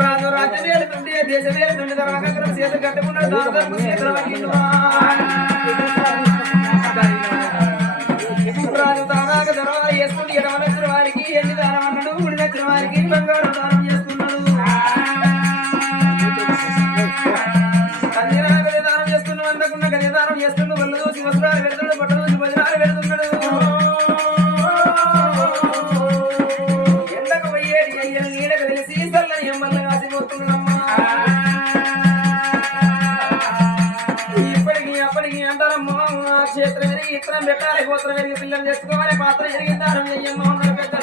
రాజు రాజ్యం ఏలుతుంటే దేశం ఏలుతుంటే ధర్మకరం సీత కట్టుకున్నాడు చేస్తుంది చేస్తున్నాడు వల్ల దోసి వస్త్రాలు పెడుతున్నాడు బట్ట దోసి భజనాలు పెడుతున్నాడు ఎండకు పోయేటి అయ్యను నీడకు తెలిసి చల్లని ఎమ్మల్ని కాసిపోతున్నామ్మా ఇప్పటికి అప్పటికి అంటారమ్మా క్షేత్రం ఎరిగి ఇత్తనం పెట్టాలి గోత్రం ఎరిగి పిల్లలు చేసుకోవాలి పాత్ర జరిగిందారం అయ్యమ్మ చెయ్యమ్మా ఉన్నారు పెద్దలు